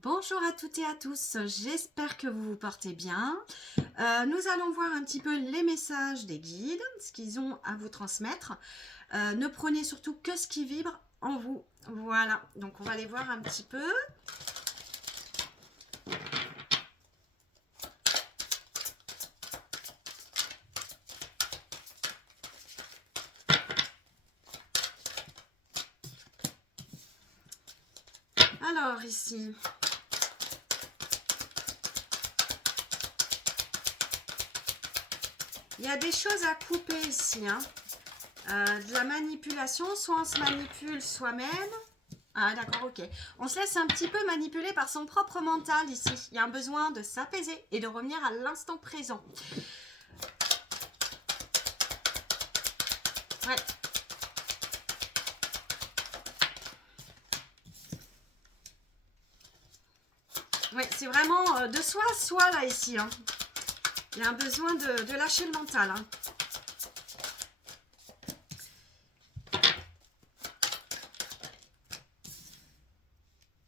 Bonjour à toutes et à tous, j'espère que vous vous portez bien. Nous allons voir un petit peu les messages des guides, ce qu'ils ont à vous transmettre. Ne prenez surtout que ce qui vibre en vous. Voilà, donc on va les voir un petit peu. Alors ici, il y a des choses à couper ici, hein. De la manipulation, soit on se manipule soi-même. Ah d'accord, ok. On se laisse un petit peu manipuler par son propre mental ici. Il y a un besoin de s'apaiser et de revenir à l'instant présent. Ouais. Ouais, c'est vraiment de soi à soi là ici, hein. Il y a un besoin de lâcher le mental, hein.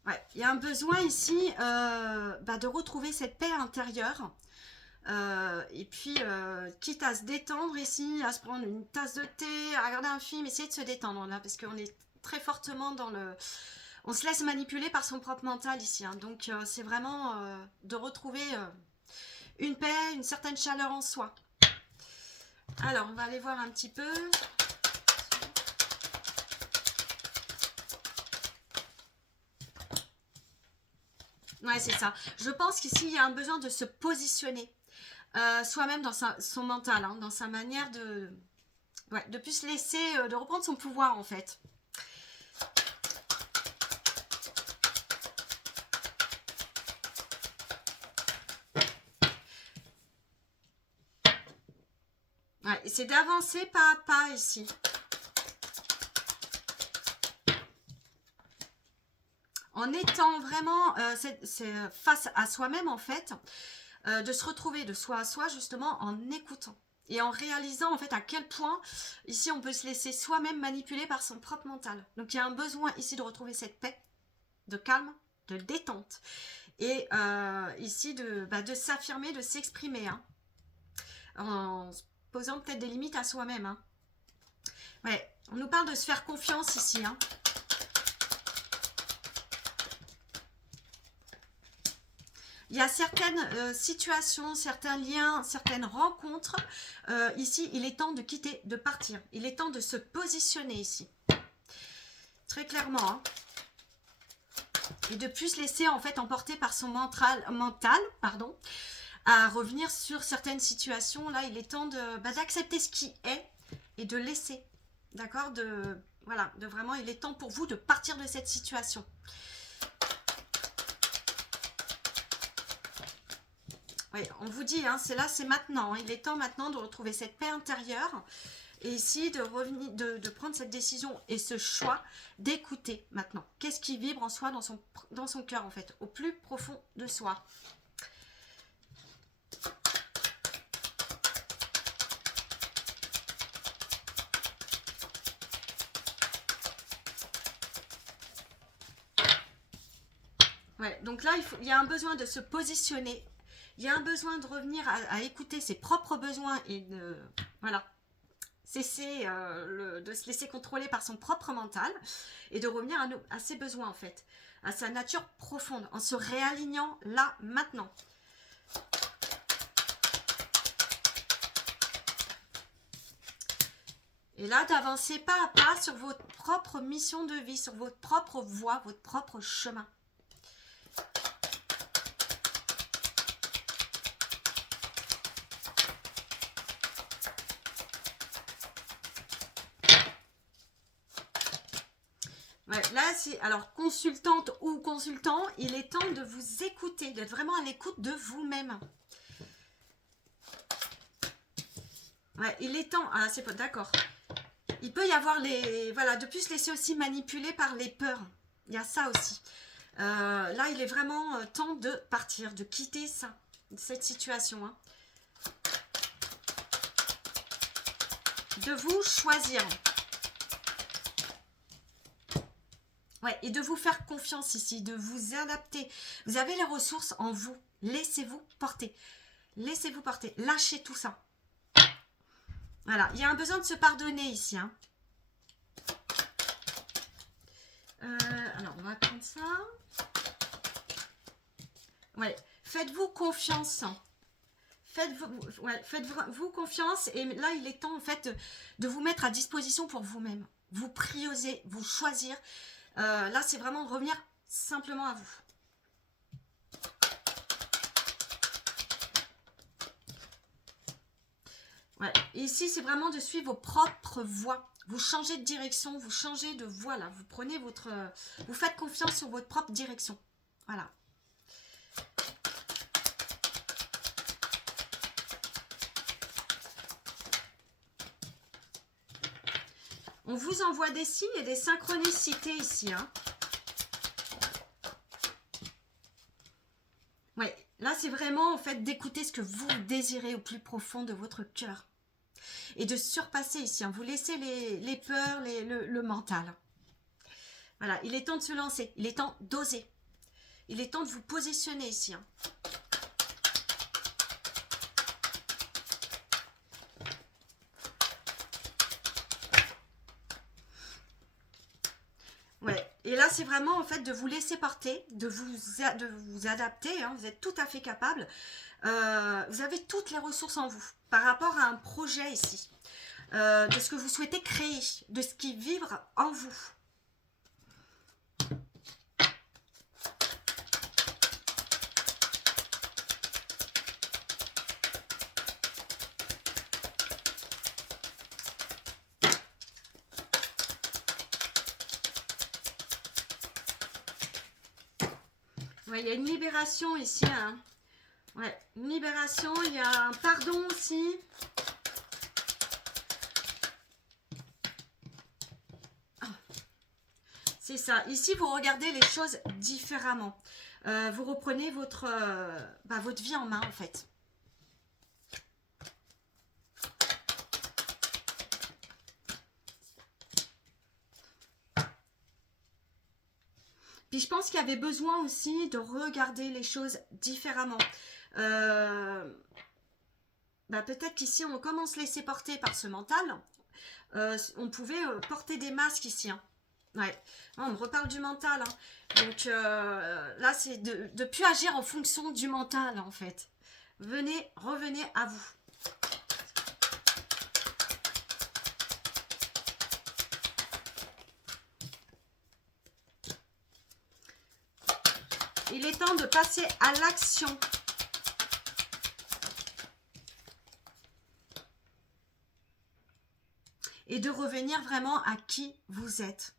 Ouais, il y a un besoin ici de retrouver cette paix intérieure. Et puis, quitte à se détendre ici, à se prendre une tasse de thé, à regarder un film, essayer de se détendre là, parce qu'on est très fortement dans le... On se laisse manipuler par son propre mental ici, hein. Donc c'est vraiment de retrouver une paix, une certaine chaleur en soi. Alors, on va aller voir un petit peu. Ouais, c'est ça. Je pense qu'ici, il y a un besoin de se positionner soi-même dans son mental, hein, dans sa manière de plus se laisser, de reprendre son pouvoir en fait. Ouais, c'est d'avancer pas à pas ici. En étant vraiment c'est face à soi-même en fait, de se retrouver de soi à soi justement en écoutant. Et en réalisant en fait à quel point ici on peut se laisser soi-même manipuler par son propre mental. Donc il y a un besoin ici de retrouver cette paix, de calme, de détente. Et ici de s'affirmer, de s'exprimer, hein, en se posant peut-être des limites à soi-même, hein. Ouais, on nous parle de se faire confiance ici, hein. Il y a certaines situations, certains liens, certaines rencontres. Ici, il est temps de quitter, de partir. Il est temps de se positionner ici. Très clairement, hein. Et de plus se laisser en fait emporter par son mental, pardon, à revenir sur certaines situations. Là, il est temps d'accepter ce qui est et de laisser. D'accord, voilà, de vraiment, il est temps pour vous de partir de cette situation. Oui, on vous dit, hein, c'est là, c'est maintenant. Il est temps maintenant de retrouver cette paix intérieure et ici de revenir, de prendre cette décision et ce choix d'écouter maintenant. Qu'est-ce qui vibre en soi dans son cœur en fait, au plus profond de soi. Ouais, donc là, il y a un besoin de se positionner. Il y a un besoin de revenir à écouter ses propres besoins et de voilà, cesser de se laisser contrôler par son propre mental et de revenir à ses besoins en fait, à sa nature profonde, en se réalignant là, maintenant. Et là, d'avancer pas à pas sur votre propre mission de vie, sur votre propre voie, votre propre chemin. Ouais, là, c'est alors consultante ou consultant, il est temps de vous écouter, d'être vraiment à l'écoute de vous-même. Ouais, il est temps. Ah, c'est pas d'accord. Il peut y avoir voilà, de plus se laisser aussi manipuler par les peurs. Il y a ça aussi. Là, il est vraiment temps de partir, de quitter ça, cette situation, hein. De vous choisir. Ouais, et de vous faire confiance ici, de vous adapter. Vous avez les ressources en vous. Laissez-vous porter. Laissez-vous porter. Lâchez tout ça. Voilà, il y a un besoin de se pardonner ici. Hein. Alors, on va prendre ça. Ouais, faites-vous confiance. Faites-vous confiance. Et là, il est temps, en fait, de vous mettre à disposition pour vous-même. Vous prioriser, vous choisir. Là, c'est vraiment revenir simplement à vous. Ouais. Et ici, c'est vraiment de suivre vos propres voies. Vous changez de direction, vous changez de voie là. Vous prenez votre... vous faites confiance sur votre propre direction. Voilà. On vous envoie des signes et des synchronicités ici. Hein. Ouais, là, c'est vraiment en fait d'écouter ce que vous désirez au plus profond de votre cœur. Et de surpasser ici. Hein. Vous laissez les peurs, le mental. Voilà, il est temps de se lancer. Il est temps d'oser. Il est temps de vous positionner ici. Hein. Ouais, et là, c'est vraiment en fait de vous laisser porter, de vous adapter. Hein. Vous êtes tout à fait capable. Vous avez toutes les ressources en vous par rapport à un projet ici. De ce que vous souhaitez créer, de ce qui vibre en vous. Ouais, il y a une libération ici. Hein. Ouais, une libération, il y a un pardon aussi. C'est ça. Ici, vous regardez les choses différemment. Vous reprenez votre vie en main, en fait. Puis je pense qu'il y avait besoin aussi de regarder les choses différemment. Peut-être qu'ici, comme on se laissait porter par ce mental, on pouvait porter des masques ici. Hein. Ouais, on me reparle du mental. Hein. Donc là, c'est de ne plus agir en fonction du mental, en fait. Revenez à vous. Il est temps de passer à l'action. Et de revenir vraiment à qui vous êtes.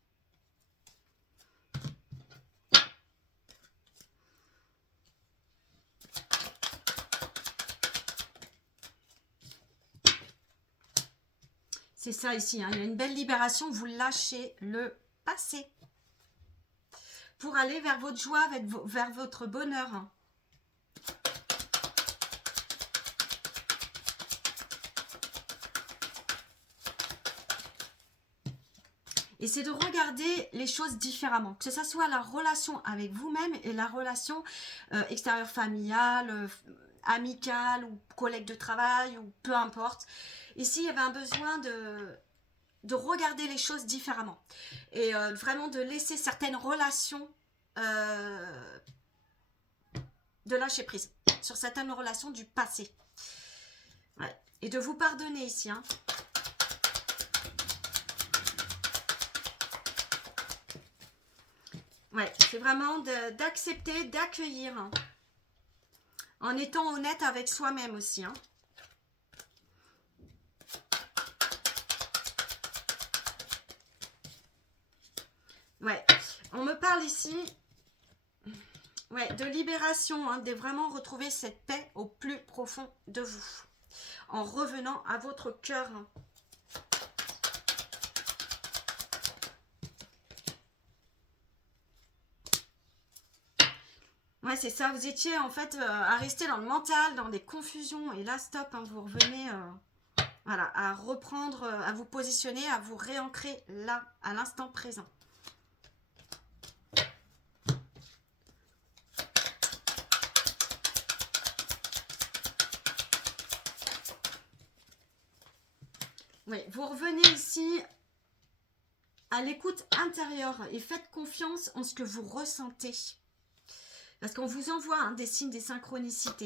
C'est ça ici, hein. Il y a une belle libération, vous lâchez le passé. Pour aller vers votre joie, vers votre bonheur. Et c'est de regarder les choses différemment. Que ce soit la relation avec vous-même et la relation extérieure familiale, amicale ou collègue de travail ou peu importe. Ici, il y avait un besoin de regarder les choses différemment. Et vraiment de laisser certaines relations de lâcher prise sur certaines relations du passé. Ouais. Et de vous pardonner ici. Hein. Ouais, c'est vraiment d'accepter, d'accueillir. Hein. En étant honnête avec soi-même aussi. Hein. Ouais, on me parle ici de libération, hein, de vraiment retrouver cette paix au plus profond de vous. En revenant à votre cœur. Hein. Ouais, c'est ça. Vous étiez en fait à rester dans le mental, dans des confusions. Et là, stop, hein, vous revenez voilà, à reprendre, à vous positionner, à vous réancrer là, à l'instant présent. Oui, vous revenez ici à l'écoute intérieure et faites confiance en ce que vous ressentez. Parce qu'on vous envoie hein, des signes, des synchronicités.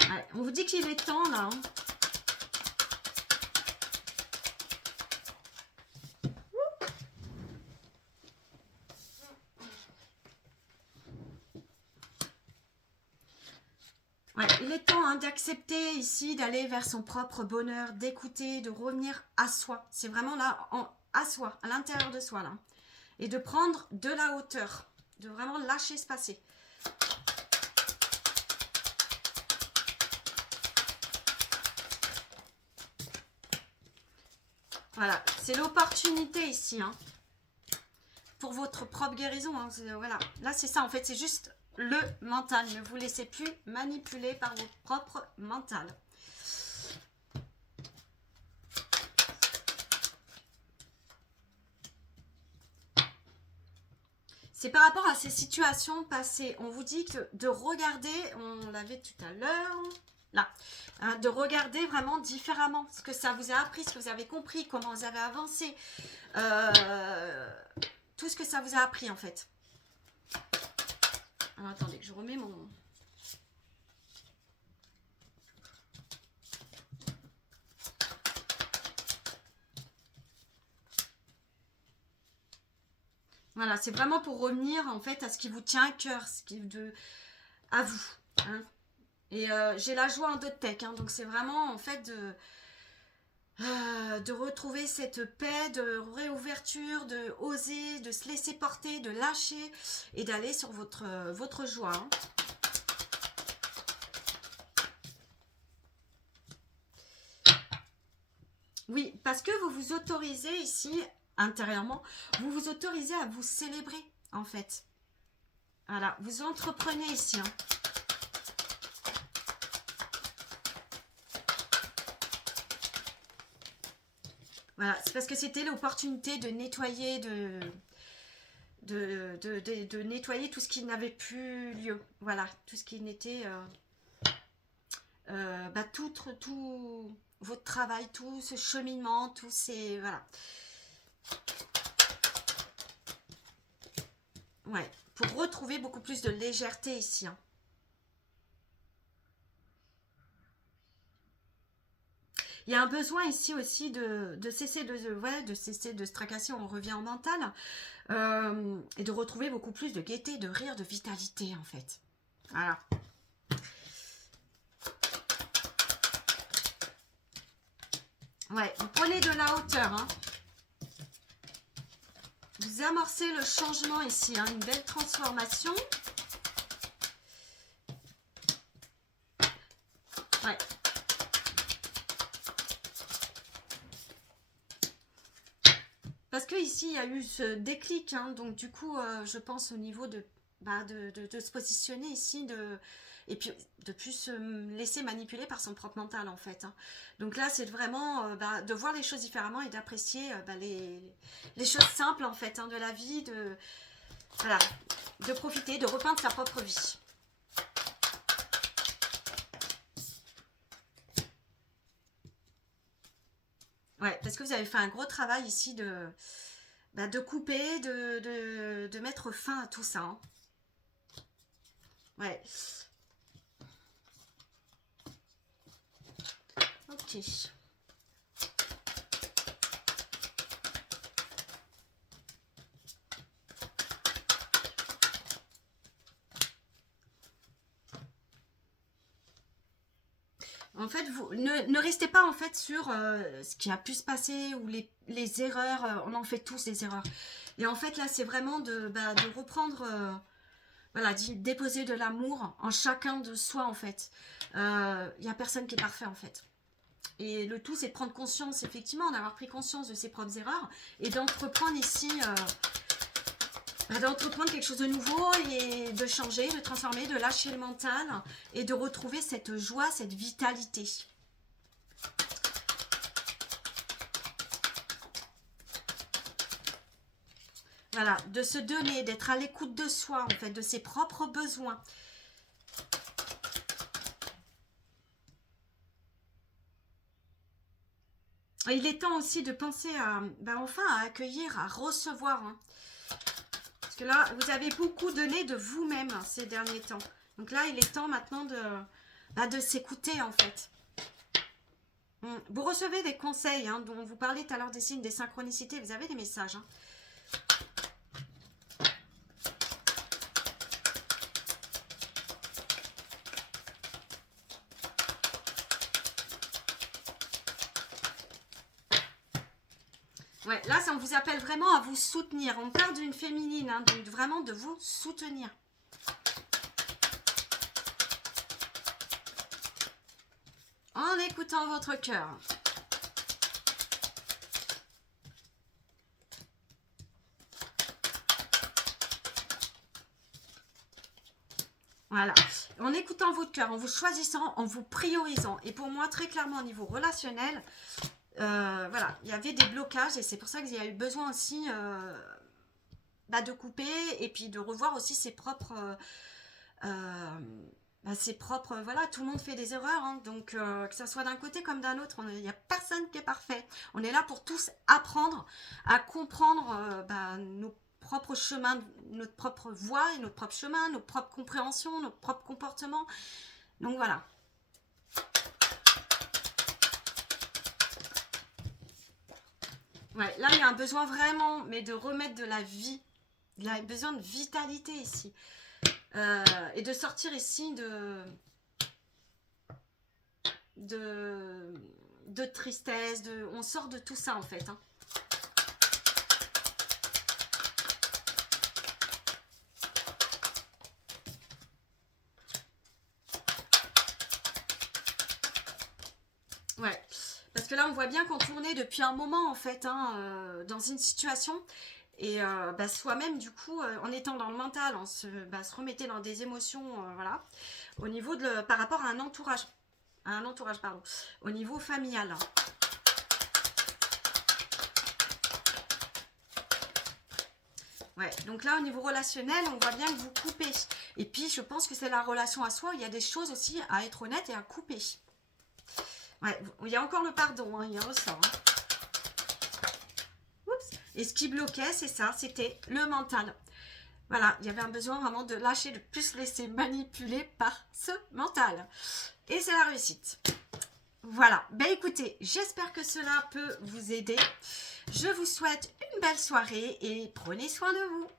Ouais, on vous dit qu'il est temps là. Hein. Ouais, il est temps hein, d'accepter ici, d'aller vers son propre bonheur, d'écouter, de revenir à soi. C'est vraiment là, à soi, à l'intérieur de soi là. Et de prendre de la hauteur, de vraiment lâcher se passer. Voilà, c'est l'opportunité ici, hein, pour votre propre guérison. Hein, voilà, là c'est ça en fait, c'est juste le mental. Ne vous laissez plus manipuler par votre propre mental. C'est par rapport à ces situations passées. On vous dit que de regarder, on l'avait tout à l'heure, là, hein, de regarder vraiment différemment ce que ça vous a appris, ce que vous avez compris, comment vous avez avancé, tout ce que ça vous a appris en fait. Alors attendez, je remets mon... Voilà, c'est vraiment pour revenir en fait à ce qui vous tient à cœur, à vous. Hein. Et j'ai la joie en deux tech, hein, donc c'est vraiment en fait de retrouver cette paix, de réouverture, de oser, de se laisser porter, de lâcher et d'aller sur votre joie. Hein. Oui, parce que vous vous autorisez ici, intérieurement, vous vous autorisez à vous célébrer, en fait. Voilà, vous entreprenez ici. Hein. Voilà, c'est parce que c'était l'opportunité de nettoyer, de nettoyer tout ce qui n'avait plus lieu. Voilà, tout ce qui n'était... tout votre travail, tout ce cheminement, tous ces... Voilà. Ouais, pour retrouver beaucoup plus de légèreté ici. Hein. Il y a un besoin ici aussi de cesser de cesser de se tracasser, on revient au mental, et de retrouver beaucoup plus de gaieté, de rire, de vitalité en fait. Voilà. Ouais, vous prenez de la hauteur. Hein. Vous amorcez le changement ici, hein, une belle transformation. Ouais. Parce que ici, il y a eu ce déclic, hein, donc du coup, je pense au niveau de se positionner ici, et puis de plus se laisser manipuler par son propre mental en fait. Hein. Donc là, c'est vraiment de voir les choses différemment et d'apprécier les choses simples en fait hein, de la vie, voilà, de profiter, de repeindre sa propre vie. Ouais, parce que vous avez fait un gros travail ici de couper, de mettre fin à tout ça. Hein. Ouais. Ok. En fait, vous ne restez pas en fait sur ce qui a pu se passer ou les erreurs. On en fait tous des erreurs. Et en fait, là, c'est vraiment de reprendre, voilà, déposer de l'amour en chacun de soi en fait. Il n'y a personne qui est parfait en fait. Et le tout, c'est de prendre conscience, effectivement, d'avoir pris conscience de ses propres erreurs et d'entreprendre ici, d'entreprendre quelque chose de nouveau et de changer, de transformer, de lâcher le mental et de retrouver cette joie, cette vitalité. Voilà, de se donner, d'être à l'écoute de soi, en fait, de ses propres besoins. Et il est temps aussi de penser à, enfin, à accueillir, à recevoir. Hein. Parce que là, vous avez beaucoup donné de vous-même ces derniers temps. Donc là, il est temps maintenant de s'écouter, en fait. Vous recevez des conseils, hein, dont vous parlez tout à l'heure des signes, des synchronicités. Vous avez des messages. Hein. Ouais, là, ça, on vous appelle vraiment à vous soutenir. On parle d'une féminine, hein, donc vraiment de vous soutenir. En écoutant votre cœur. Voilà. En écoutant votre cœur, en vous choisissant, en vous priorisant. Et pour moi, très clairement, au niveau relationnel, voilà, il y avait des blocages et c'est pour ça qu'il y a eu besoin aussi de couper et puis de revoir aussi ses propres... voilà, tout le monde fait des erreurs, hein, donc que ça soit d'un côté comme d'un autre, il n'y a personne qui est parfait. On est là pour tous apprendre à comprendre nos propres chemins, notre propre voie et notre propre chemin, nos propres compréhensions, nos propres comportements. Donc voilà. Ouais, là, il y a un besoin vraiment, mais de remettre de la vie. Il y a besoin de vitalité ici. Et de sortir ici de tristesse, on sort de tout ça en fait. Hein. Ouais, parce que là on voit bien qu'on tournait depuis un moment en fait, hein, dans une situation. Et soi-même, du coup, en étant dans le mental, on se remettait dans des émotions, voilà, au niveau par rapport à un entourage, pardon, au niveau familial. Ouais, donc là, au niveau relationnel, on voit bien que vous coupez. Et puis, je pense que c'est la relation à soi, il y a des choses aussi à être honnête et à couper. Ouais, il y a encore le pardon, hein, il ressort. Hein. Et ce qui bloquait, c'est ça, c'était le mental. Voilà, il y avait un besoin vraiment de lâcher, de plus se laisser manipuler par ce mental. Et c'est la réussite. Voilà, écoutez, j'espère que cela peut vous aider. Je vous souhaite une belle soirée et prenez soin de vous.